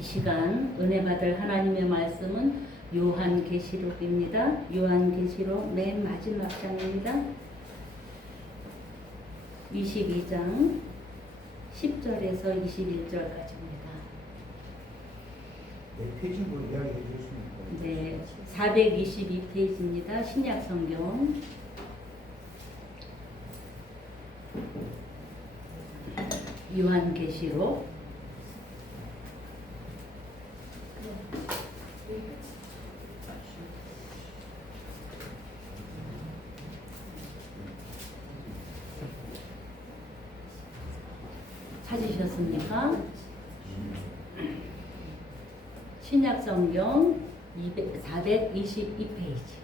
이 시간 은혜 받을 하나님의 말씀은 요한계시록입니다. 요한계시록 맨 마지막 장입니다. 22장 10절에서 21절까지입니다. 네, 페이지를 이야기해 주셨습니까? 네, 422페이지입니다. 신약성경. 요한계시록 찾으셨습니까? 신약성경 422페이지.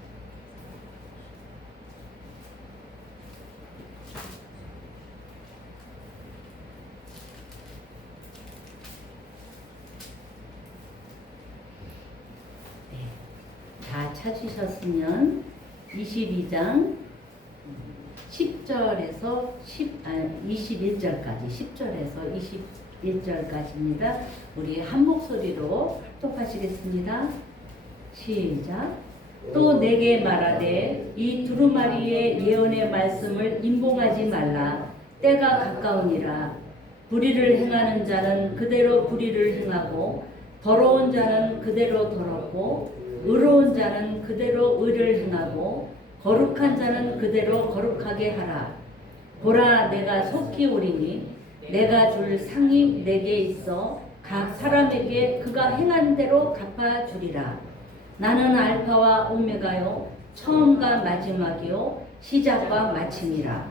다 찾으셨으면 22장 10절에서 21절까지 10절에서 21절까지입니다. 우리 한 목소리로 합독하시겠습니다. 시작. 또 내게 말하되 이 두루마리의 예언의 말씀을 임봉하지 말라. 때가 가까우니라. 불의를 행하는 자는 그대로 불의를 행하고 더러운 자는 그대로 더럽고 의로운 자는 그대로 의를 행하고 거룩한 자는 그대로 거룩하게 하라. 보라, 내가 속히 오리니 내가 줄 상이 내게 있어 각 사람에게 그가 행한 대로 갚아주리라. 나는 알파와 오메가요 처음과 마지막이요 시작과 마침이라.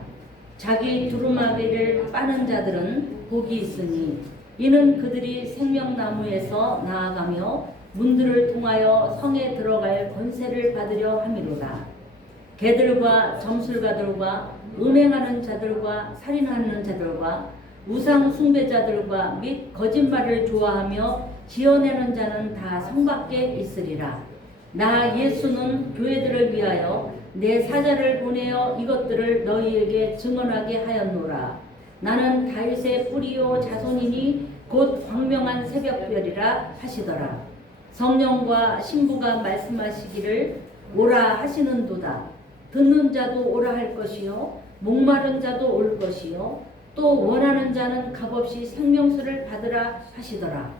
자기 두루마리를 빠는 자들은 복이 있으니 이는 그들이 생명나무에서 나아가며 문들을 통하여 성에 들어갈 권세를 받으려 함이로다. 개들과 점술가들과 음행하는 자들과 살인하는 자들과 우상 숭배자들과 및 거짓말을 좋아하며 지어내는 자는 다 성 밖에 있으리라. 나 예수는 교회들을 위하여 내 사자를 보내어 이것들을 너희에게 증언하게 하였노라. 나는 다윗의 뿌리요 자손이니 곧 광명한 새벽별이라 하시더라. 성령과 신부가 말씀하시기를 오라 하시는도다. 듣는 자도 오라 할 것이요 목마른 자도 올 것이요 또 원하는 자는 값없이 생명수를 받으라 하시더라.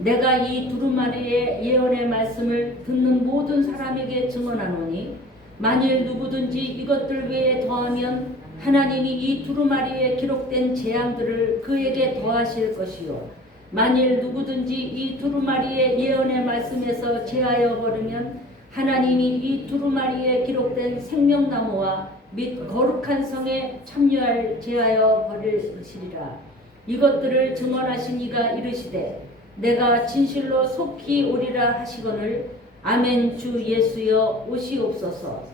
내가 이 두루마리의 예언의 말씀을 듣는 모든 사람에게 증언하노니 만일 누구든지 이것들 외에 더하면 하나님이 이 두루마리에 기록된 재앙들을 그에게 더하실 것이요 만일 누구든지 이 두루마리의 예언의 말씀에서 제하여 버리면 하나님이 이 두루마리에 기록된 생명나무와 및 거룩한 성에 참여할 제하여 버리시리라. 이것들을 증언하신 이가 이르시되 내가 진실로 속히 오리라 하시거늘 아멘. 주 예수여 오시옵소서.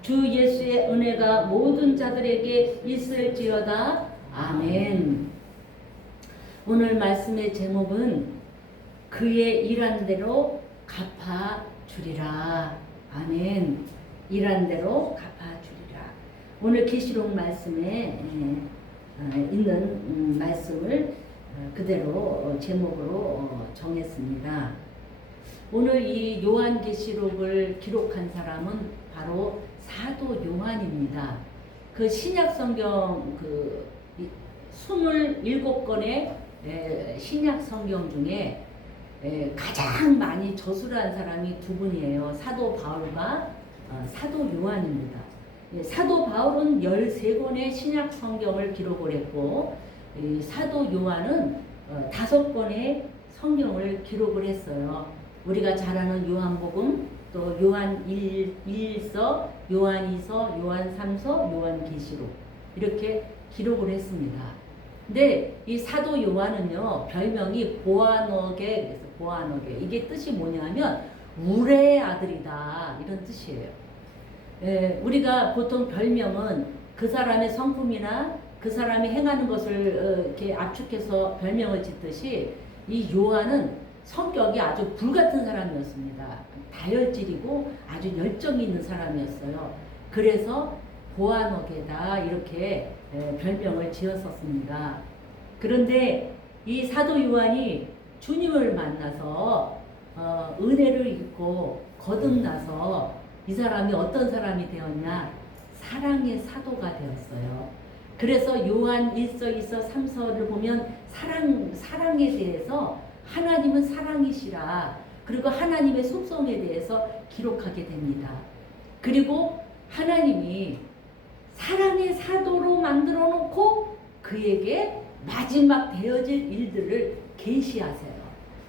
주 예수의 은혜가 모든 자들에게 있을지어다. 아멘. 오늘 말씀의 제목은 그의 일한 대로 갚아주리라. 아멘. 일한 대로 갚아주리라. 오늘 계시록 말씀에 있는 말씀을 그대로 제목으로 정했습니다. 오늘 이 요한계시록을 기록한 사람은 바로 사도 요한입니다. 그 신약성경 그 27권의 신약성경 중에 가장 많이 저술한 사람이 두 분이에요. 사도 바울과 사도 요한입니다. 사도 바울은 13권의 신약성경을 기록을 했고 사도 요한은 5권의 성경을 기록을 했어요. 우리가 잘 아는 요한복음, 또 요한 1서, 요한 2서, 요한 3서, 요한계시록 이렇게 기록을 했습니다. 근데 이 사도 요한은요 별명이 보아너게, 이게 뜻이 뭐냐면 우레의 아들이다 이런 뜻이에요. 우리가 보통 별명은 그 사람의 성품이나 그 사람이 행하는 것을 이렇게 압축해서 별명을 짓듯이 이 요한은 성격이 아주 불같은 사람이었습니다. 다혈질이고 아주 열정이 있는 사람이었어요. 그래서 보아너게다 이렇게 별명을 지었었습니다. 그런데 이 사도 요한이 주님을 만나서 은혜를 입고 거듭나서 이 사람이 어떤 사람이 되었냐? 사랑의 사도가 되었어요. 그래서 요한 1서, 2서, 3서를 보면 사랑에 대해서 하나님은 사랑이시라. 그리고 하나님의 속성에 대해서 기록하게 됩니다. 그리고 하나님이 사랑의 사도로 만들어 놓고 그에게 마지막 되어질 일들을 계시하세요.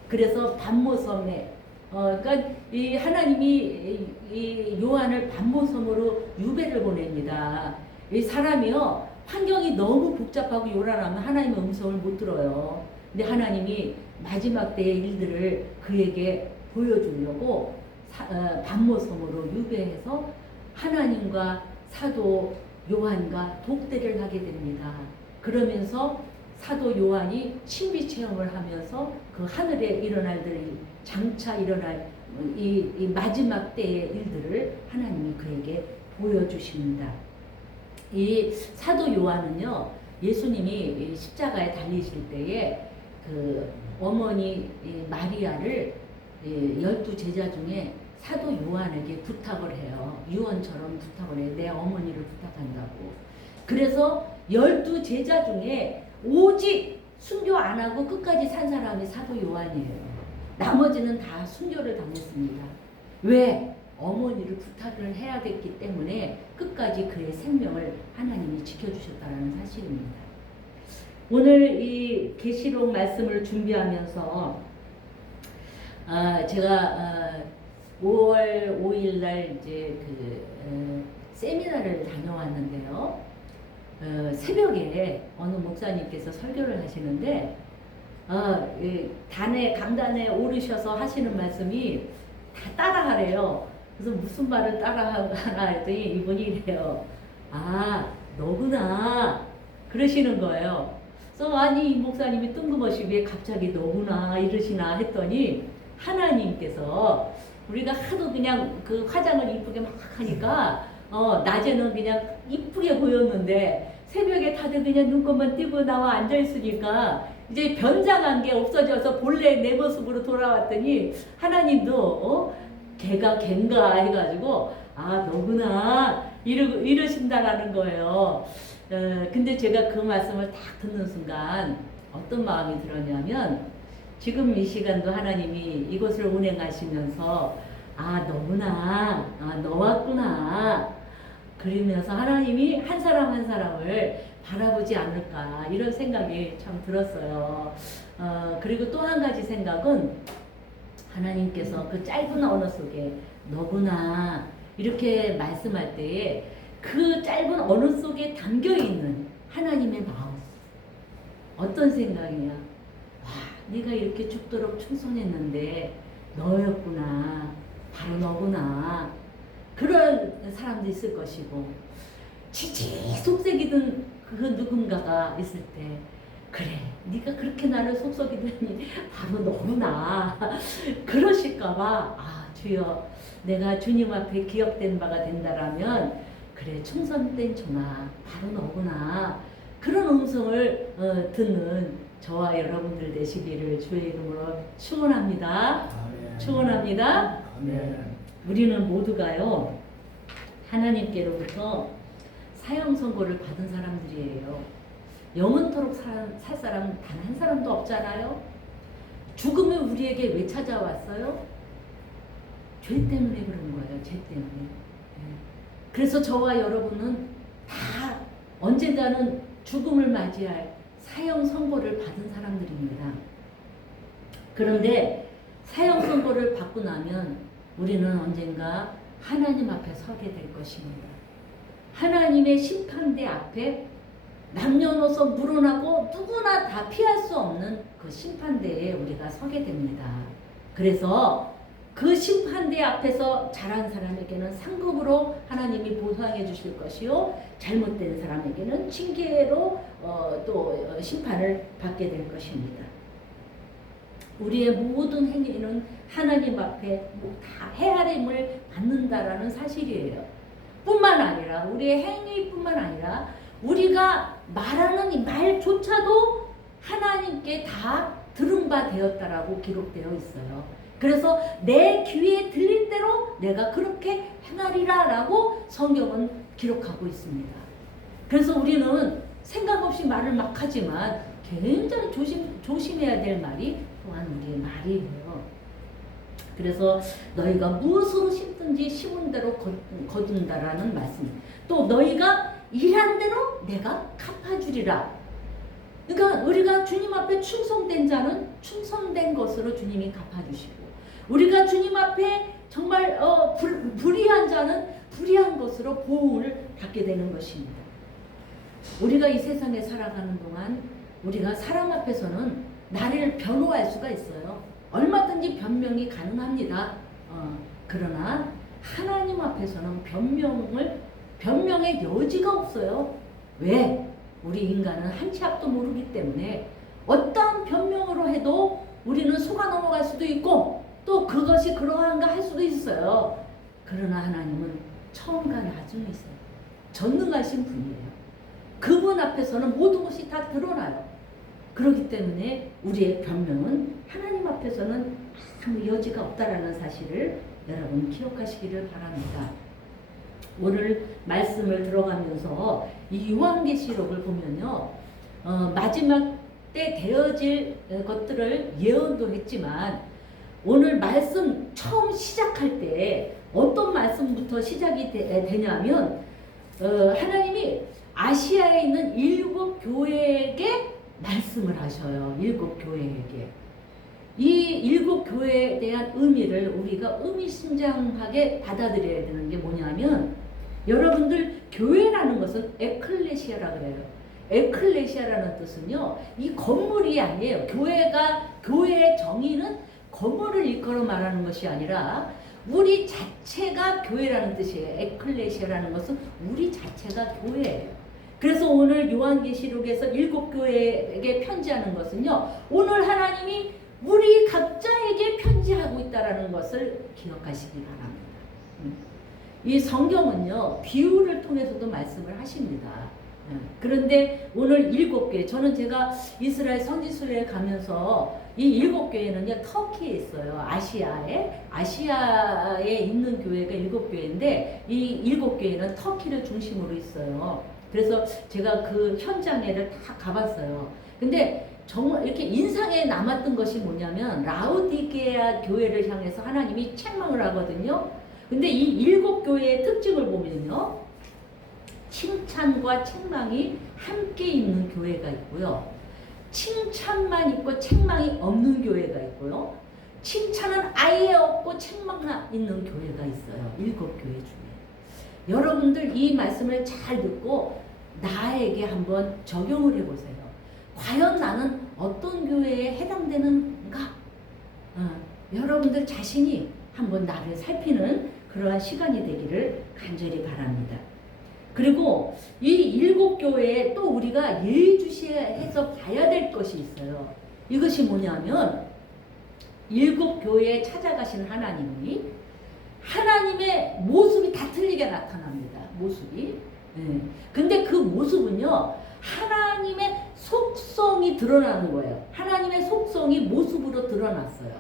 그래서 반모섬에 그러니까 이 하나님이 이 요한을 반모섬으로 유배를 보냅니다. 이 사람이요 환경이 너무 복잡하고 요란하면 하나님의 음성을 못 들어요. 근데 하나님이 마지막 때의 일들을 그에게 보여주려고 반모섬으로 유배해서 하나님과 사도 요한과 독대를 하게 됩니다. 그러면서 사도 요한이 신비 체험을 하면서 그 하늘에 일어날 장차 일어날 이 마지막 때의 일들을 하나님이 그에게 보여주십니다. 이 사도 요한은요 예수님이 십자가에 달리실 때에 그 어머니 마리아를 12 제자 중에 사도 요한에게 부탁을 해요. 유언처럼 부탁을 해요. 내 어머니를 부탁한다고. 그래서 12 제자 중에 오직 순교 안 하고 끝까지 산 사람이 사도 요한이에요. 나머지는 다 순교를 당했습니다. 왜? 어머니를 부탁을 해야 됐기 때문에 끝까지 그의 생명을 하나님이 지켜주셨다는 사실입니다. 오늘 이 계시록 말씀을 준비하면서 제가 5월 5일 날 이제 세미나를 다녀왔는데요. 새벽에 어느 목사님께서 설교를 하시는데 강단에 오르셔서 하시는 말씀이 다 따라하래요. 그래서 무슨 말을 따라하나 했더니 이분이 이래요. 아, 너구나. 그러시는 거예요. 그래서 아니 이 목사님이 뜬금없이 왜 갑자기 너구나 이러시나 했더니 하나님께서 우리가 하도 그냥 그 화장을 이쁘게 막 하니까 낮에는 그냥 이쁘게 보였는데 새벽에 다들 그냥 눈곱만 띄고 나와 앉아 있으니까 이제 변장한 게 없어져서 본래 내 모습으로 돌아왔더니 하나님도 걔가 걘가 해가지고 아 너구나 이러신다라는 거예요. 근데 제가 그 말씀을 딱 듣는 순간 어떤 마음이 들었냐면 지금 이 시간도 하나님이 이곳을 운행하시면서 아 너구나 너 왔구나 그러면서 하나님이 한 사람 한 사람을 바라보지 않을까 이런 생각이 참 들었어요. 그리고 또 한 가지 생각은 하나님께서 그 짧은 언어 속에 너구나 이렇게 말씀할 때에 그 짧은 언어 속에 담겨있는 하나님의 마음 어떤 생각이냐. 와 네가 이렇게 죽도록 충성했는데 너였구나 바로 너구나 그런 사람도 있을 것이고 지지 속삭이던 그 누군가가 있을 때 그래 네가 그렇게 나를 속삭이더니 바로 너구나 그러실까봐 아 주여 내가 주님 앞에 기억된 바가 된다라면 그래 충성된 종아 바로 너구나 그런 음성을 듣는 저와 여러분들 되시기를 주의 이름으로 축원합니다. 축원합니다. 네. 우리는 모두가요 하나님께로부터 사형 선고를 받은 사람들이에요. 영원토록 살 사람 단 한 사람도 없잖아요. 죽음이 우리에게 왜 찾아왔어요? 죄 때문에 그런 거예요. 죄 때문에. 그래서 저와 여러분은 다 언젠가는 죽음을 맞이할 사형 선고를 받은 사람들입니다. 그런데 사형 선고를 받고 나면 우리는 언젠가 하나님 앞에 서게 될 것입니다. 하나님의 심판대 앞에 남녀노소 물어나고 누구나 다 피할 수 없는 그 심판대에 우리가 서게 됩니다. 그래서 그 심판대 앞에서 잘한 사람에게는 상급으로 하나님이 보상해 주실 것이요 잘못된 사람에게는 징계로 또 심판을 받게 될 것입니다. 우리의 모든 행위는 하나님 앞에 다 헤아림을 받는다라는 사실이에요. 뿐만 아니라 우리의 행위뿐만 아니라 우리가 말하는 이 말조차도 하나님께 다 바 되었다라고 기록되어 있어요. 그래서 내 귀에 들린 대로 내가 그렇게 행하리라 라고 성경은 기록하고 있습니다. 그래서 우리는 생각 없이 말을 막 하지만 굉장히 조심해야 될 말이 또한 우리의 말이에요. 그래서 너희가 무엇으로 심든지 심은 대로 거둔다라는 말씀. 또 너희가 일한 대로 내가 갚아주리라. 그러니까 우리가 주님 앞에 충성된 자는 충성된 것으로 주님이 갚아주시고, 우리가 주님 앞에 정말 불의한 자는 불의한 것으로 보응을 받게 되는 것입니다. 우리가 이 세상에 살아가는 동안 우리가 사람 앞에서는 나를 변호할 수가 있어요. 얼마든지 변명이 가능합니다. 그러나 하나님 앞에서는 변명의 여지가 없어요. 왜? 우리 인간은 한 치 앞도 모르기 때문에 어떠한 변명으로 해도 우리는 속아 넘어갈 수도 있고 또 그것이 그러한가 할 수도 있어요. 그러나 하나님은 처음과 나중이세요. 전능하신 분이에요. 그분 앞에서는 모든 것이 다 드러나요. 그렇기 때문에 우리의 변명은 하나님 앞에서는 아무 여지가 없다라는 사실을 여러분 기억하시기를 바랍니다. 오늘 말씀을 들어가면서 이 요한계시록을 보면요, 마지막 때 되어질 것들을 예언도 했지만 오늘 말씀 처음 시작할 때 어떤 말씀부터 시작이 되냐면 하나님이 아시아에 있는 7 교회에게 말씀을 하셔요. 7 교회에게. 이 7 교회에 대한 의미를 우리가 의미심장하게 받아들여야 되는 게 뭐냐면, 여러분들 교회라는 것은 에클레시아라고 해요. 에클레시아라는 뜻은요, 이 건물이 아니에요. 교회의 정의는 건물을 일컬어 말하는 것이 아니라 우리 자체가 교회라는 뜻이에요. 에클레시아라는 것은 우리 자체가 교회예요. 그래서 오늘 요한계시록에서 7 교회에게 편지하는 것은요, 오늘 하나님이 우리 각자에게 편지하고 있다는 것을 기억하시기 바랍니다. 이 성경은요, 비유를 통해서도 말씀을 하십니다. 그런데 오늘 7 교회, 제가 이스라엘 선지순례에 가면서 이 7 교회는요, 터키에 있어요. 아시아에 있는 교회가 7 교회인데 이 7 교회는 터키를 중심으로 있어요. 그래서 제가 그 현장에를 다 가봤어요. 근데 정말 이렇게 인상에 남았던 것이 뭐냐면 라우디게아 교회를 향해서 하나님이 책망을 하거든요. 근데 이 7 교회의 특징을 보면요, 칭찬과 책망이 함께 있는 교회가 있고요, 칭찬만 있고 책망이 없는 교회가 있고요, 칭찬은 아예 없고 책망만 있는 교회가 있어요. 7 교회 중에. 여러분들 이 말씀을 잘 듣고 나에게 한번 적용을 해보세요. 과연 나는 어떤 교회에 해당되는가? 여러분들 자신이 한번 나를 살피는 그러한 시간이 되기를 간절히 바랍니다. 그리고 이 7 교회에 또 우리가 예의주시해서 봐야 될 것이 있어요. 이것이 뭐냐면 7 교회에 찾아가신 하나님이 하나님의 모습이 다 틀리게 나타납니다. 모습이. 근데 그 모습은요, 하나님의 속성이 드러나는 거예요. 하나님의 속성이 모습으로 드러났어요.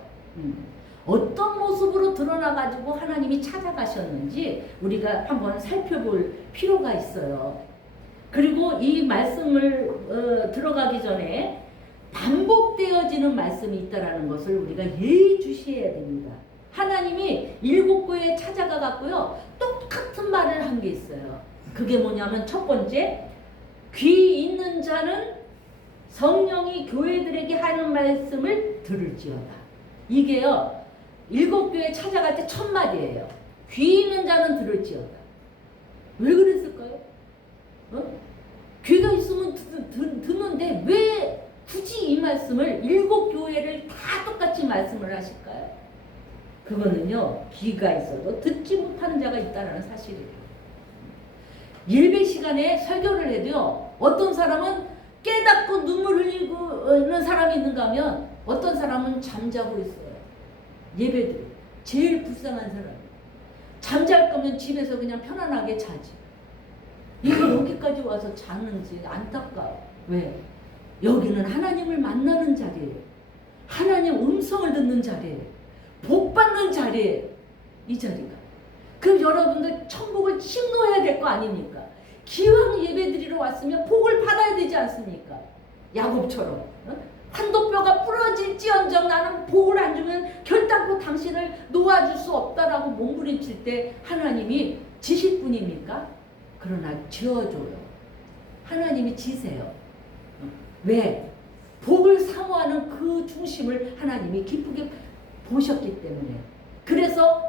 어떤 모습으로 드러나가지고 하나님이 찾아가셨는지 우리가 한번 살펴볼 필요가 있어요. 그리고 이 말씀을 들어가기 전에 반복되어지는 말씀이 있다라는 것을 우리가 예의주시해야 됩니다. 하나님이 7 교회에 찾아가 갖고요, 똑같은 말을 한 게 있어요. 그게 뭐냐면 첫 번째, 귀 있는 자는 성령이 교회들에게 하는 말씀을 들을지어다. 이게요, 7 교회 찾아갈 때 첫 마디예요. 귀 있는 자는 들을지어다. 왜 그랬을까요? 귀가 있으면 듣는데 왜 굳이 이 말씀을 7 교회를 다 똑같이 말씀을 하실까요? 그거는요, 귀가 있어도 듣지 못하는 자가 있다는 사실이에요. 예배 시간에 설교를 해도요, 어떤 사람은 깨닫고 눈물 흘리는 사람이 있는가 하면 어떤 사람은 잠자고 있어요. 예배들 제일 불쌍한 사람, 잠잘 거면 집에서 그냥 편안하게 자지. 이거 여기까지 와서 자는지 안타까워. 왜? 여기는 하나님을 만나는 자리예요. 하나님 음성을 듣는 자리에, 복 받는 자리에, 이 자리가. 그럼 여러분들 천국을 침노해야 될 거 아닙니까? 기왕 예배드리러 왔으면 복을 받아야 되지 않습니까? 야곱처럼. 환도뼈가 부러질지언정 나는 복을 안 주면 결단코 당신을 놓아줄 수 없다라고 몸부림칠 때 하나님이 지실 분입니까? 그러나 지어줘요. 하나님이 지세요. 왜? 복을 사모하는 그 중심을 하나님이 기쁘게 보셨기 때문에. 그래서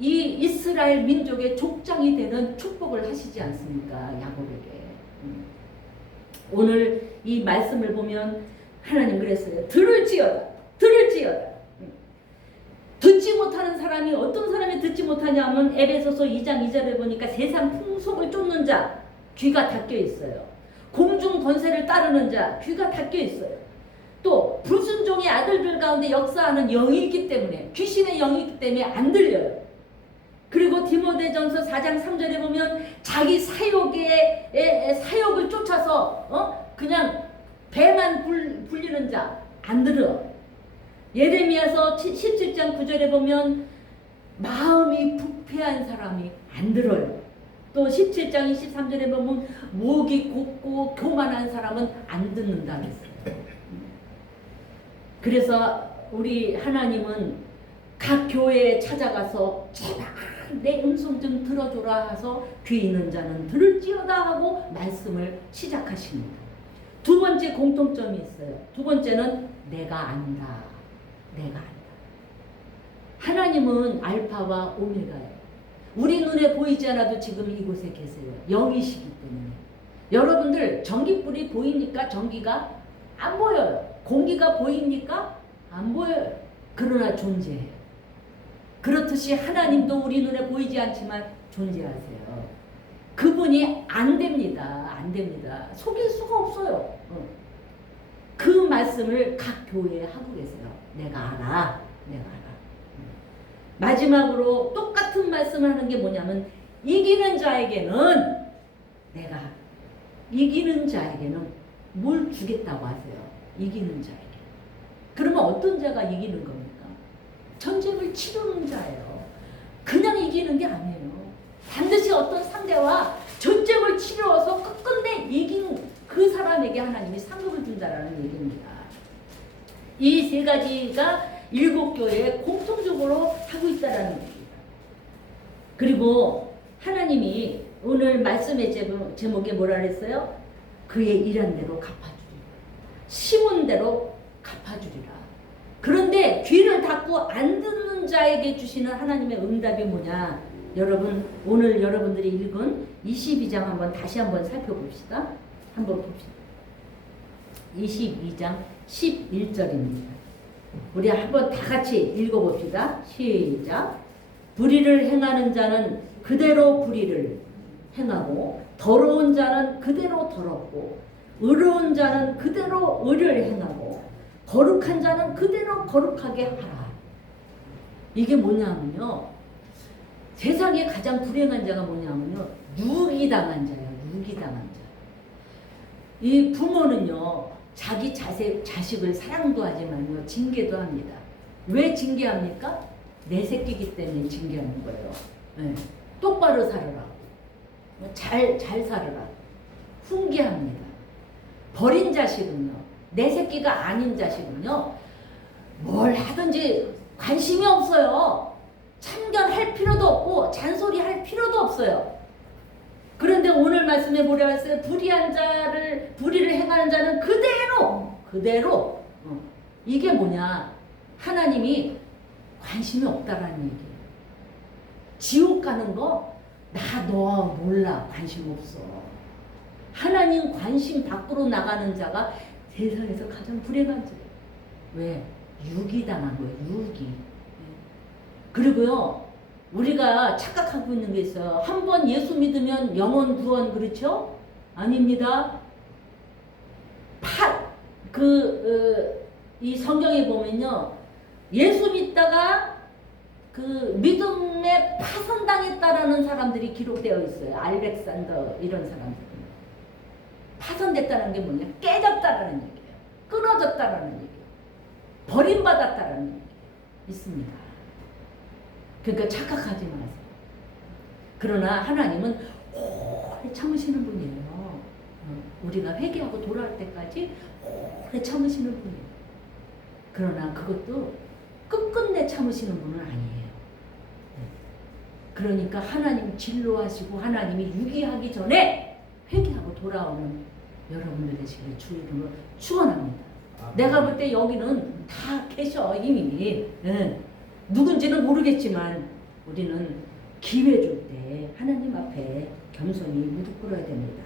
이 이스라엘 민족의 족장이 되는 축복을 하시지 않습니까? 야곱에게. 오늘 이 말씀을 보면 하나님 그랬어요. 들을지어다. 들을지어다. 듣지 못하는 사람이 어떤 사람이 듣지 못하냐면 에베소서 2장 2절에 보니까 세상 풍속을 쫓는 자 귀가 닫혀 있어요. 공중 권세를 따르는 자 귀가 닫혀 있어요. 또 불순종의 아들들 가운데 역사하는 영이 있기 때문에 귀신의 영이 있기 때문에 안 들려요. 그리고 디모데전서 4장 3절에 보면 자기 사욕을 쫓아서 그냥 배만 불리는 자 안 들어. 예레미야서 17장 9절에 보면 마음이 부패한 사람이 안 들어요. 또 17장 23절에 보면 목이 곱고 교만한 사람은 안 듣는다 그랬어요. 그래서 우리 하나님은 각 교회에 찾아가서 제발 내 음성 좀 들어줘라 해서 귀 있는 자는 들을지어다 하고 말씀을 시작하십니다. 두 번째 공통점이 있어요. 두 번째는 내가 안다. 내가 안다. 하나님은 알파와 오메가예요. 우리 눈에 보이지 않아도 지금 이곳에 계세요. 영이시기 때문에. 여러분들 전기불이 보입니까? 전기가 안 보여요. 공기가 보입니까? 안 보여요. 그러나 존재해요. 그렇듯이 하나님도 우리 눈에 보이지 않지만 존재하세요. 그분이 안 됩니다. 안 됩니다. 속일 수가 없어요. 그 말씀을 각 교회에 하고 계세요. 내가 알아. 내가 알아. 마지막으로 똑같은 말씀을 하는 게 뭐냐면 이기는 자에게는 내가 이기는 자에게는 뭘 주겠다고 하세요. 이기는 자에게. 그러면 어떤 자가 이기는 겁니까? 전쟁을 치르는 자예요. 그냥 이기는 게 아니에요. 반드시 어떤 상대와 전쟁을 치러서 끝끝내 이기는 그 사람에게 하나님이 상급을 준다라는 얘기입니다. 이 세 가지가 일곱 교회에 공통적으로 하고 있다라는 겁니다. 그리고 하나님이 오늘 말씀의 제목에 뭐라 그랬어요? 그의 일한 대로 갚아주리라. 심은 대로 갚아주리라. 그런데 귀를 닫고 안 듣는 자에게 주시는 하나님의 응답이 뭐냐? 여러분 오늘 여러분들이 읽은 22장 한번 다시 한번 살펴봅시다. 한번 봅시다. 22장 11절입니다. 우리 한번 다 같이 읽어봅시다. 시작. 불의를 행하는 자는 그대로 불의를 행하고 더러운 자는 그대로 더럽고 의로운 자는 그대로 의를 행하고 거룩한 자는 그대로 거룩하게 하라. 이게 뭐냐면요. 세상에 가장 불행한 자가 뭐냐면요. 유기당한 자예요. 유기당한 자. 이 부모는요. 자기 자식을 사랑도 하지만요. 징계도 합니다. 왜 징계합니까? 내 새끼이기 때문에 징계하는 거예요. 네. 똑바로 살아라. 잘 살아라. 훈계합니다. 버린 자식은요. 내 새끼가 아닌 자식은요. 뭘 하든지 관심이 없어요. 참견할 필요도 없고 잔소리할 필요도 없어요. 그런데 오늘 말씀에 뭐라 했어요? 불의를 행하는 자는 그대로 이게 뭐냐? 하나님이 관심이 없다라는 얘기예요. 지옥 가는 거 너 몰라. 관심 없어. 하나님 관심 밖으로 나가는 자가 세상에서 가장 불행한 자예요. 왜? 유기당한 거예요. 유기. 그리고요. 우리가 착각하고 있는 게 있어요. 한 번 예수 믿으면 영원 구원 그렇죠? 아닙니다. 이 성경에 보면요. 예수 믿다가 그 믿음에 파손당했다라는 사람들이 기록되어 있어요. 알렉산더 이런 사람들. 파손됐다는 게 뭐냐? 깨졌다라는 얘기예요. 끊어졌다라는 얘기예요. 버림받았다라는 얘기 있습니다. 그러니까 착각하지 마세요. 그러나 하나님은 오래 참으시는 분이에요. 우리가 회개하고 돌아올 때까지 오래 참으시는 분이에요. 그러나 그것도 끝끝내 참으시는 분은 아니에요. 그러니까 하나님 진로하시고 하나님이 유기하기 전에 회개하고 돌아오는 여러분들 되시기를 주 이름으로 축원합니다. 내가 볼 때 여기는 다 계셔 이미. 누군지는 모르겠지만 우리는 기회 줄 때 하나님 앞에 겸손히 무릎 꿇어야 됩니다.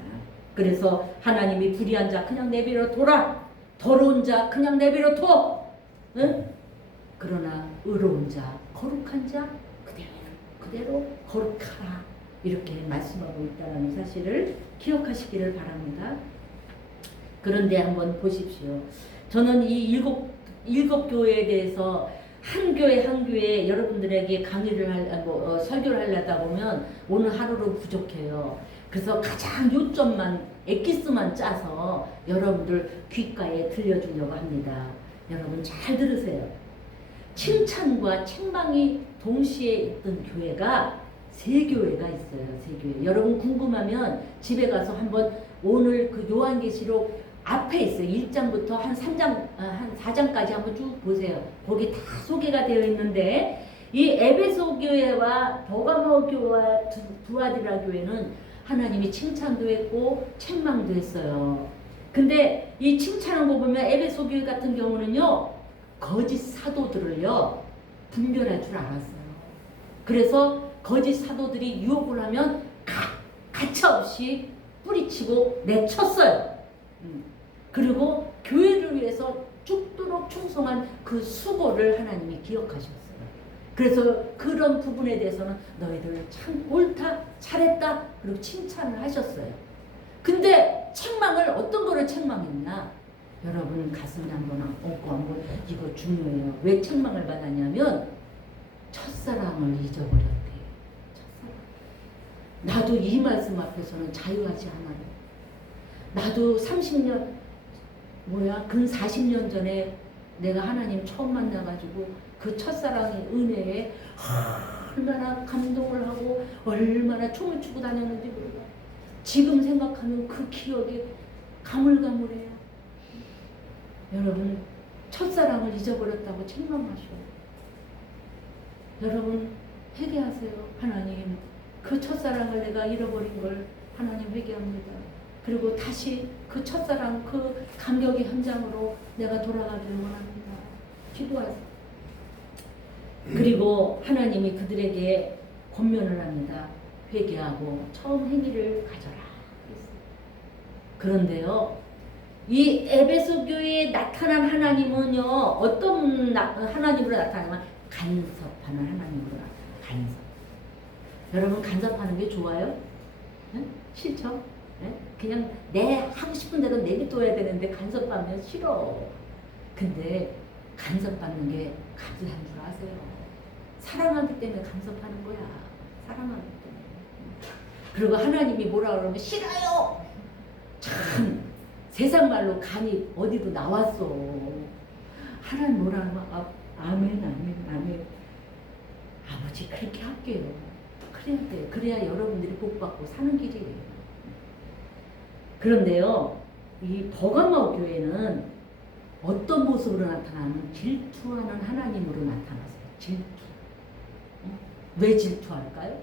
그래서 하나님이 불의한 자 그냥 내버려 둬라. 더러운 자 그냥 내버려 둬. 그러나 의로운 자, 거룩한 자 그대로 거룩하라. 이렇게 말씀하고 있다는 사실을 기억하시기를 바랍니다. 그런데 한번 보십시오. 저는 이 일곱 교회에 대해서 한 교회 한 교회 여러분들에게 강의를 설교를 하려다 보면 오늘 하루로 부족해요. 그래서 가장 요점만 엑기스만 짜서 여러분들 귓가에 들려주려고 합니다. 여러분 잘 들으세요. 칭찬과 책망이 동시에 있던 교회가 세 교회가 있어요. 세 교회. 여러분 궁금하면 집에 가서 한번 오늘 그 요한계시록 앞에 있어요. 1장부터 한 3장, 한 4장까지 한번 쭉 보세요. 거기 다 소개가 되어 있는데 이 에베소 교회와 버가모 교회와 두아디라 교회는 하나님이 칭찬도 했고 책망도 했어요. 근데 이 칭찬한 거 보면 에베소 교회 같은 경우는요. 거짓 사도들을요. 분별할 줄 알았어요. 그래서 거짓 사도들이 유혹을 하면 가차없이 뿌리치고 내쳤어요. 그리고 교회를 위해서 죽도록 충성한 그 수고를 하나님이 기억하셨어요. 그래서 그런 부분에 대해서는 너희들 참 옳다, 잘했다, 그리고 칭찬을 하셨어요. 근데 책망을 어떤 거를 책망했나? 여러분 가슴에 한번 얹고 한번 이거 중요해요. 왜 책망을 받았냐면 첫사랑을 잊어버렸대. 첫사랑. 나도 이 말씀 앞에서는 자유하지 않아요. 나도 30년 근 40년 전에 내가 하나님 처음 만나가지고 그 첫사랑의 은혜에 얼마나 감동을 하고 얼마나 춤을 추고 다녔는지 몰라. 지금 생각하면 그 기억이 가물가물해요. 여러분 첫사랑을 잊어버렸다고 책망하셔요. 여러분 회개하세요. 하나님 그 첫사랑을 내가 잃어버린 걸 하나님 회개합니다. 그리고 다시 그 첫사랑 그 감격의 현장으로 내가 돌아가기를 원합니다. 기도하세요. 그리고 하나님이 그들에게 권면을 합니다. 회개하고 처음 행위를 가져라. 그런데요. 이 에베소 교회에 나타난 하나님은요. 어떤 하나님으로 나타나면 간섭하는 하나님으로 나타나요. 간섭. 여러분 간섭하는 게 좋아요? 네? 싫죠? 네? 그냥 내 하고 싶은 대로 내비둬야 되는데 간섭하면 싫어. 근데 간섭받는 게 가지한 줄 아세요? 사랑하기 때문에 간섭하는 거야. 사랑하기 때문에. 그리고 하나님이 뭐라 그러면 싫어요. 참 세상 말로 간이 어디로 나왔어. 하나님 뭐라 하면 아멘 아멘 아멘. 아버지 그렇게 할게요. 그래야 돼. 그래야 여러분들이 복받고 사는 길이에요. 그런데요, 이 버가모 교회는 어떤 모습으로 나타나면 질투하는 하나님으로 나타났어요. 질투. 왜 질투할까요?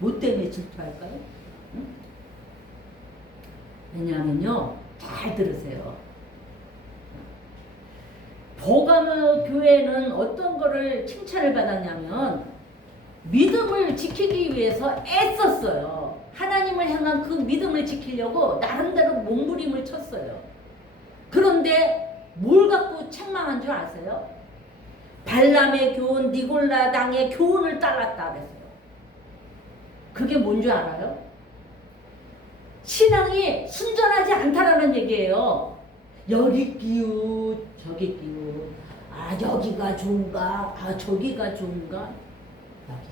뭐 때문에 질투할까요? 왜냐하면요, 잘 들으세요. 버가모 교회는 어떤 거를 칭찬을 받았냐면 믿음을 지키기 위해서 애썼어요. 하나님을 향한 그 믿음을 지키려고 나름대로 몸부림을 쳤어요. 그런데 뭘 갖고 책망한 줄 아세요? 발람의 교훈, 니골라 당의 교훈을 따랐다 그랬어요. 그게 뭔 줄 알아요? 신앙이 순전하지 않다라는 얘기예요. 여기 끼우, 저기 끼우. 아 여기가 좋은가? 아 저기가 좋은가? 여기.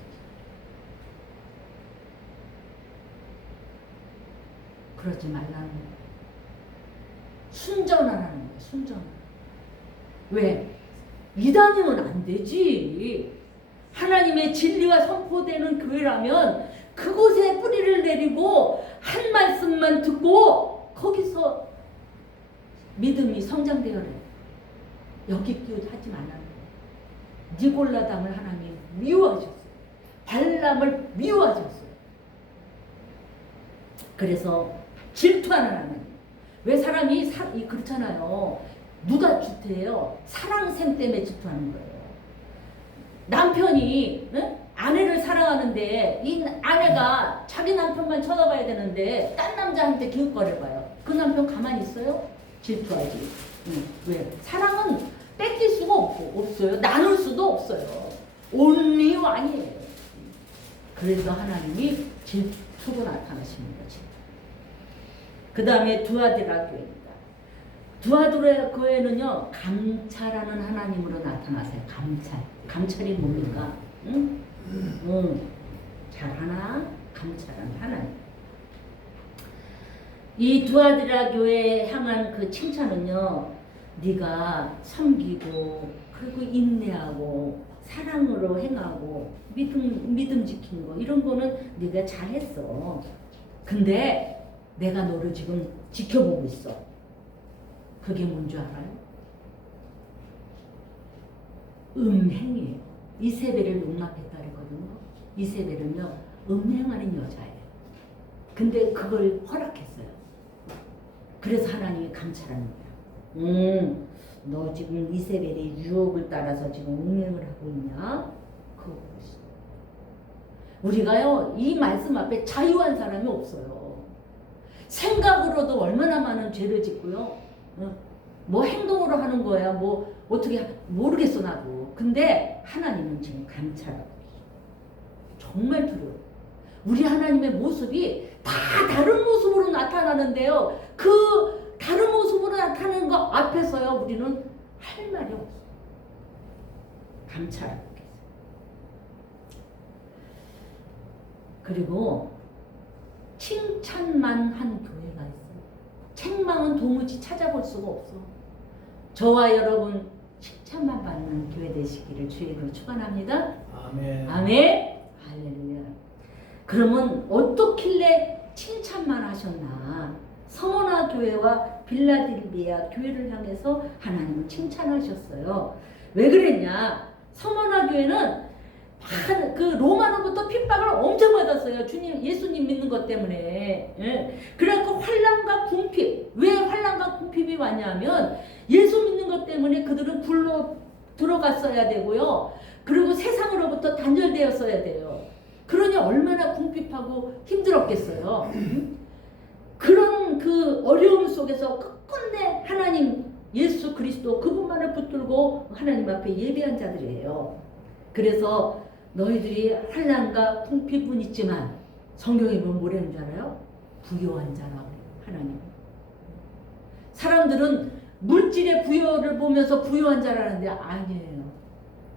그러지 말라는 거예요. 순전하라는 거예요. 순전. 왜? 이다니면 안 되지. 하나님의 진리가 선포되는 교회라면 그곳에 뿌리를 내리고 한 말씀만 듣고 거기서 믿음이 성장되어야 해. 여기 끼우하지 말라는 거예요. 니골라당을 하나님이 미워하셨어요. 발람을 미워하셨어요. 그래서 질투하는 하나님. 왜 사람이 그렇잖아요. 누가 질투해요? 사랑샘 때문에 질투하는 거예요. 남편이 아내를 사랑하는데 이 아내가 자기 남편만 쳐다봐야 되는데 딴 남자한테 기웃거려봐요. 그 남편 가만히 있어요? 질투하지. 왜? 사랑은 뺏길 수가 없어요. 나눌 수도 없어요. only one이에요. 그래서 하나님이 질투로 나타나시는 거지. 그 다음에 두아디라 교회입니다. 두아디라 교회는요, 감찰하는 하나님으로 나타나세요. 감찰이 뭡니까? 응? 잘하나? 감찰하는 하나님. 이 두아디라 교회에 향한 그 칭찬은요, 네가 섬기고 그리고 인내하고 사랑으로 행하고 믿음 지키는 거 이런 거는 네가 잘했어. 근데 내가 너를 지금 지켜보고 있어. 그게 뭔지 알아요? 음행이에요. 이세벨을 용납했다 그랬거든요. 이세벨은요, 음행하는 여자예요. 근데 그걸 허락했어요. 그래서 하나님이 감찰하는 거야. 너 지금 이세벨의 유혹을 따라서 지금 음행을 하고 있냐? 그거 보시죠. 우리가요, 이 말씀 앞에 자유한 사람이 없어요. 생각으로도 얼마나 많은 죄를 짓고요. 뭐 행동으로 하는 거야. 뭐 어떻게 모르겠어 나도. 근데 하나님은 지금 감찰하고 있어. 정말 두려워. 우리 하나님의 모습이 다 다른 모습으로 나타나는데요. 그 다른 모습으로 나타나는 것 앞에서요, 우리는 할 말이 없어. 감찰하고 있어요. 그리고 칭찬만 한 교회가 있어요. 책망은 도무지 찾아볼 수가 없어. 저와 여러분 칭찬만 받는 교회 되시기를 주의 이름으로 축원합니다. 아멘. 아멘. 할렐루야. 그러면 어떻길래 칭찬만 하셨나? 서머나 교회와 빌라델비아 교회를 향해서 하나님은 칭찬하셨어요. 왜 그랬냐? 서머나 교회는 그 로마로부터 핍박을 엄청 받았어요. 주님, 예수님 믿는 것 때문에. 예. 그래갖고 환난과 궁핍. 왜 환난과 궁핍이 왔냐면 예수 믿는 것 때문에 그들은 굴로 들어갔어야 되고요. 그리고 세상으로부터 단절되었어야 돼요. 그러니 얼마나 궁핍하고 힘들었겠어요. 그런 그 어려움 속에서 끝끝내 하나님 예수 그리스도 그분만을 붙들고 하나님 앞에 예배한 자들이에요. 그래서 너희들이 환난과 궁핍은 있지만 성경에 보면 뭐라는 줄 알아요? 부요한 자라고 하나님. 사람들은 물질의 부요를 보면서 부요한 자라는데 아니에요.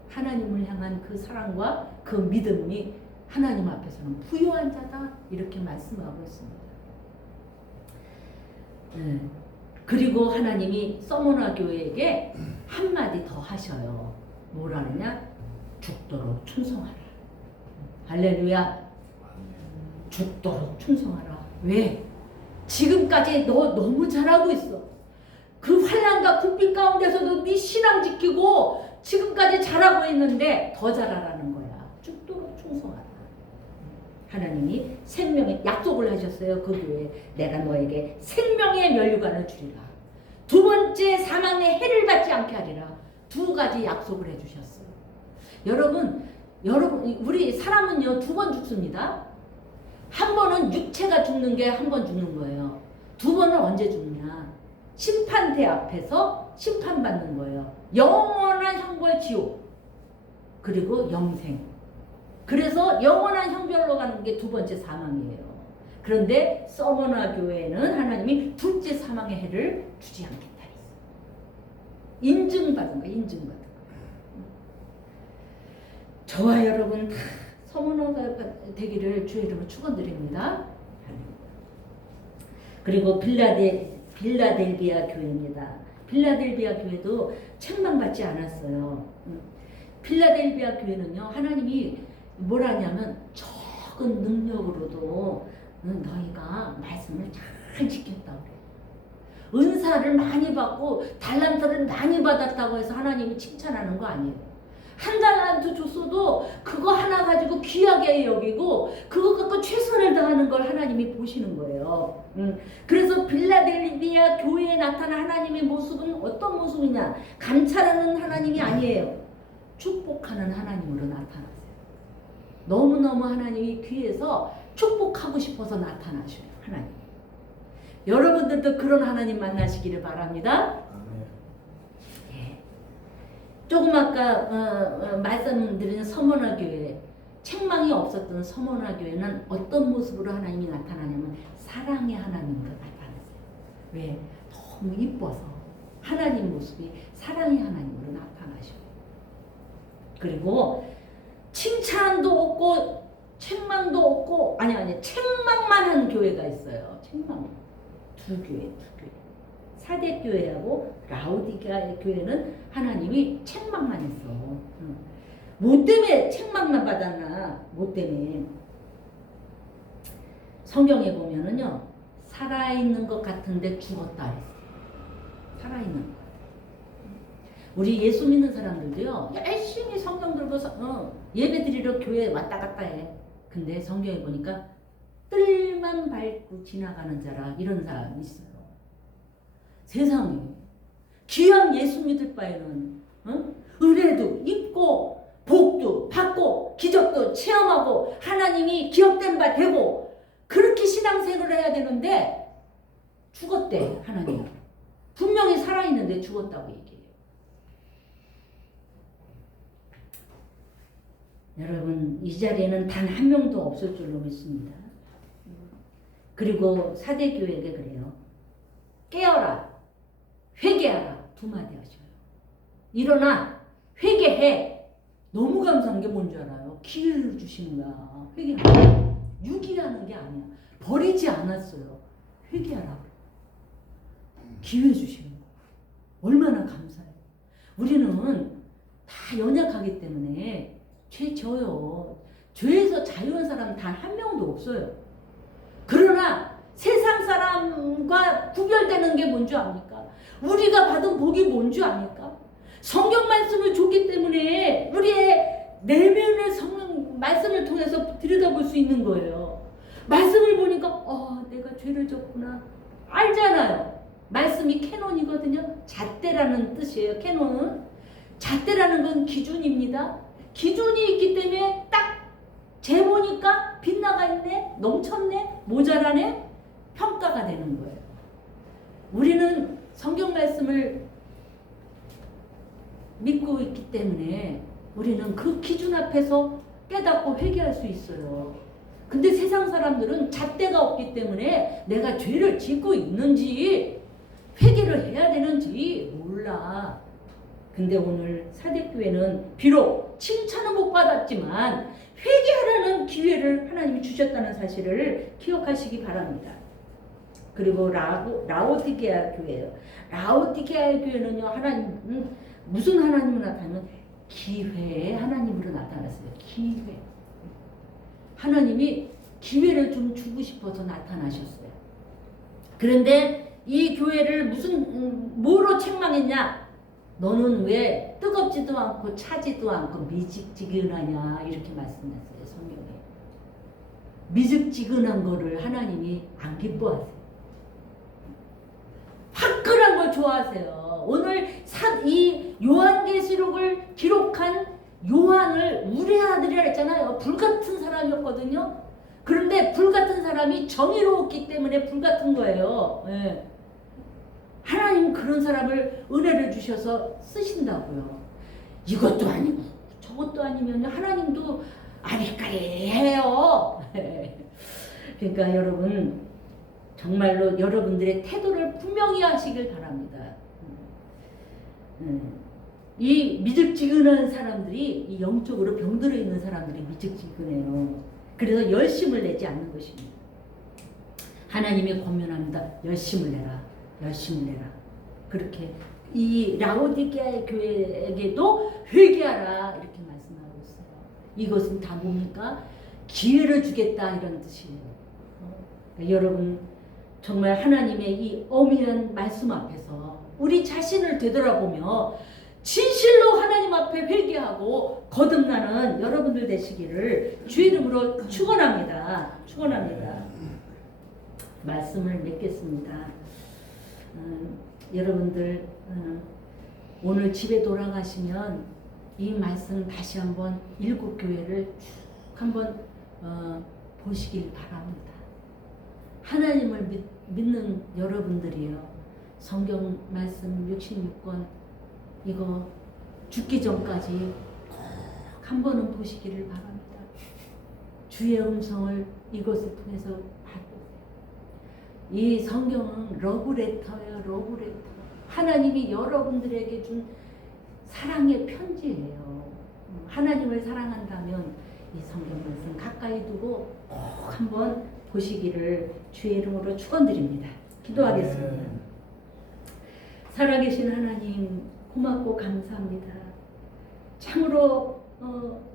하나님을 향한 그 사랑과 그 믿음이 하나님 앞에서는 부요한 자다 이렇게 말씀하고 있습니다. 네. 그리고 하나님이 서머나 교회에게 한마디 더 하셔요. 뭐라 하느냐? 죽도록 충성하라. 할렐루야. 죽도록 충성하라. 왜? 지금까지 너 너무 잘하고 있어. 그 환난과 궁핍 가운데서도 네 신앙 지키고 지금까지 잘하고 있는데 더 잘하라는 거야. 죽도록 충성하라. 하나님이 생명의 약속을 하셨어요. 그 교회에 내가 너에게 생명의 면류관을 주리라. 두 번째 사망의 해를 받지 않게 하리라. 두 가지 약속을 해주셨어요. 여러분 우리 사람은요 2번 죽습니다. 한 번은 육체가 죽는 게 한 번 죽는 거예요. 2번은 언제 죽느냐? 심판대 앞에서 심판받는 거예요. 영원한 형벌 지옥 그리고 영생. 그래서 영원한 형벌로 가는 게 2번째 사망이에요. 그런데 서머나 교회는 하나님이 둘째 사망의 해를 주지 않겠다 했어요. 인증받은 거예요. 인증받은 거예요. 저와 여러분 다 서머나가 되기를 주의 이름으로 축원드립니다. 그리고 빌라델비아 교회입니다. 빌라델비아 교회도 책망받지 않았어요. 빌라델비아 교회는요, 하나님이 뭐라냐면 적은 능력으로도 너희가 말씀을 잘 지켰다고 그래요. 은사를 많이 받고 달란트를 많이 받았다고 해서 하나님이 칭찬하는 거 아니에요. 한 달란트 줬어도 그거 하나 가지고 귀하게 여기고 그거 갖고 최선을 다하는 걸 하나님이 보시는 거예요. 그래서 빌라델비아 교회에 나타난 하나님의 모습은 어떤 모습이냐? 감찰하는 하나님이 아니에요. 축복하는 하나님으로 나타나세요. 너무너무 하나님이 귀해서 축복하고 싶어서 나타나셔요. 하나님. 여러분들도 그런 하나님 만나시기를 바랍니다. 아멘. 예. 조금 아까 말씀드린 서머나 교회, 책망이 없었던 서머나 교회는 어떤 모습으로 하나님이 나타나냐면 사랑의 하나님으로 나타났어요. 왜? 너무 이뻐서 하나님 모습이 사랑의 하나님으로 나타나셔요. 그리고 칭찬도 없고 책망도 없고 아니 책망만 한 교회가 있어요. 책망. 두 교회. 사대 교회하고 라오디게아 교회는 하나님이 책망만 했어. 뭐 때문에 책망만 받았나? 뭐 때문에? 성경에 보면은요, 살아있는 것 같은데 죽었다 했어. 살아있는 것. 우리 예수 믿는 사람들도요, 열심히 성경 들고 예배 드리러 교회 왔다 갔다 해. 근데 성경에 보니까 뜰만 밟고 지나가는 자라 이런 사람이 있어요. 세상에 귀한 예수 믿을 바에는 은혜도 입고 복도 받고 기적도 체험하고 하나님이 기억된 바 되고 그렇게 신앙생활을 해야 되는데 죽었대. 하나님 분명히 살아있는데 죽었다고 얘기해요. 여러분 이 자리에는 단 한 명도 없을 줄로 믿습니다. 그리고 사대교회에게 그래요. 깨어라, 회개하라 두 마디 하셔요. 일어나, 회개해. 너무 감사한 게 뭔지 알아요? 기회를 주시는 거야. 회개하라. 유기하는 게 아니야. 버리지 않았어요. 회개하라. 기회 주시는 거야. 얼마나 감사해요. 우리는 다 연약하기 때문에 죄 져요. 죄에서 자유한 사람은 단 한 명도 없어요. 그러나 세상 사람과 구별되는 게 뭔지 압니까? 우리가 받은 복이 뭔지 압니까? 성경 말씀을 줬기 때문에 우리의 내면의 성령 말씀을 통해서 들여다볼 수 있는 거예요. 말씀을 보니까 내가 죄를 졌구나 알잖아요. 말씀이 캐논이거든요. 잣대라는 뜻이에요. 캐논은 잣대라는 건 기준입니다. 기준이 있기 때문에 딱 재보니까 빗나가 있네, 넘쳤네, 모자라네, 평가가 되는 거예요. 우리는 성경 말씀을 믿고 있기 때문에 우리는 그 기준 앞에서 깨닫고 회개할 수 있어요. 근데 세상 사람들은 잣대가 없기 때문에 내가 죄를 짓고 있는지 회개를 해야 되는지 몰라. 근데 오늘 사대교회는 비록 칭찬은 못 받았지만 회개하라는 기회를 하나님이 주셨다는 사실을 기억하시기 바랍니다. 그리고 라오디게아 교회예요. 라오디게아 교회는요, 하나님 무슨 하나님으로 나타나면 기회의 하나님으로 나타났어요. 기회. 하나님이 기회를 좀 주고 싶어서 나타나셨어요. 그런데 이 교회를 뭐로 책망했냐? 너는 왜 뜨겁지도 않고 차지도 않고 미직지근하냐 이렇게 말씀했어요. 성경에. 미직지근한 거를 하나님이 안 기뻐하세요. 화끈한 걸 좋아하세요. 오늘 이 요한계시록을 기록한 요한을 우레아들이라 했잖아요. 불같은 사람이었거든요. 그런데 불같은 사람이 정의로웠기 때문에 불같은 거예요. 예. 하나님 그런 사람을 은혜를 주셔서 쓰신다고요. 이것도 아니고 저것도 아니면 하나님도 아리까리해요. 그러니까 여러분 정말로 여러분들의 태도를 분명히 하시길 바랍니다. 이 미적지근한 사람들이 이 영적으로 병들어 있는 사람들이 미적지근해요. 그래서 열심을 내지 않는 것입니다. 하나님이 권면합니다. 열심을 내라. 열심을 내라. 그렇게 이 라오디게아의 교회에게도 회개하라 이렇게 말씀하고 있어요. 이것은 다 뭡니까? 기회를 주겠다 이런 뜻이에요. 여러분 정말 하나님의 이 어미한 말씀 앞에서 우리 자신을 되돌아보며 진실로 하나님 앞에 회개하고 거듭나는 여러분들 되시기를 주 이름으로 축원합니다. 축원합니다. 말씀을 맺겠습니다. 여러분들 오늘 집에 돌아가시면 이 말씀 다시 한번 일곱 교회를 쭉 한번 보시길 바랍니다. 하나님을 믿는 여러분들이요. 성경 말씀 66권 이거 죽기 전까지 꼭 한 번은 보시기를 바랍니다. 주의 음성을 이것을 통해서 받으세요. 이 성경은 러브레터예요. 러브레터. 하나님이 여러분들에게 준 사랑의 편지예요. 하나님을 사랑한다면 이 성경 말씀 가까이 두고 꼭 한번 보시기를 주의 이름으로 축원드립니다. 기도하겠습니다. 살아계신 하나님 고맙고 감사합니다. 참으로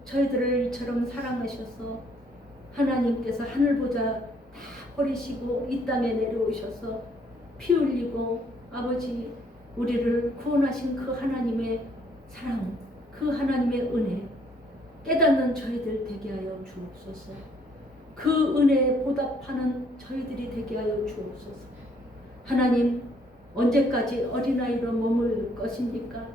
저희들을 이처럼 사랑하셔서 하나님께서 하늘보다 다 버리시고 이 땅에 내려오셔서 피 흘리고 아버지 우리를 구원하신 그 하나님의 사랑, 그 하나님의 은혜 깨닫는 저희들 되게 하여 주옵소서. 그 은혜에 보답하는 저희들이 되게 하여 주옵소서. 하나님 언제까지 어린아이로 머물 것입니까?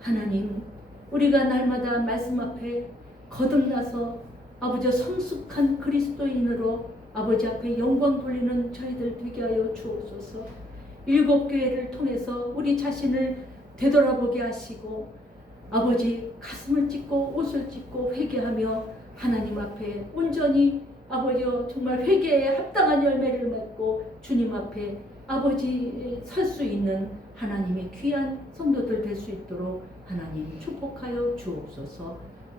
하나님 우리가 날마다 말씀 앞에 거듭나서 아버지 성숙한 그리스도인으로 아버지 앞에 영광 돌리는 저희들 되게 하여 주옵소서. 일곱 교회를 통해서 우리 자신을 되돌아보게 하시고 아버지 가슴을 찢고 옷을 찢고 회개하며 하나님 앞에 온전히 아버지여 정말 회개에 합당한 열매를 맺고 주님 앞에 아버지 설 수 있는 하나님의 귀한 성도들 될 수 있도록 하나님 축복하여 주옵소서.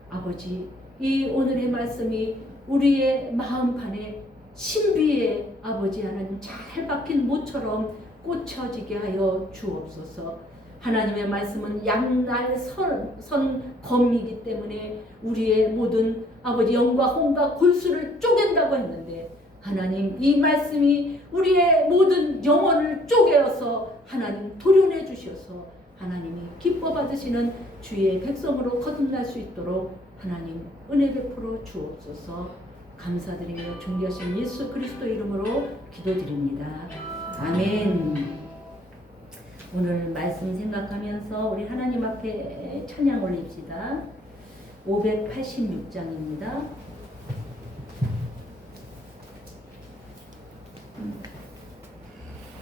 아버지 이 오늘의 말씀이 우리의 마음판에 신비의 아버지 하나님 잘 박힌 모처럼 꽂혀지게 하여 주옵소서. 하나님의 말씀은 양날 선 검이기 때문에 우리의 모든 아버지 영과 혼과 골수를 쪼갠다고 했는데 하나님 이 말씀이 우리의 모든 영혼을 쪼개어서 하나님 도려내 주셔서 하나님이 기뻐 받으시는 주의 백성으로 거듭날 수 있도록 하나님 은혜 베풀어 주옵소서. 감사드리며 존귀하신 예수 그리스도 이름으로 기도드립니다. 아멘. 오늘 말씀 생각하면서 우리 하나님 앞에 찬양 올립시다. 586장입니다.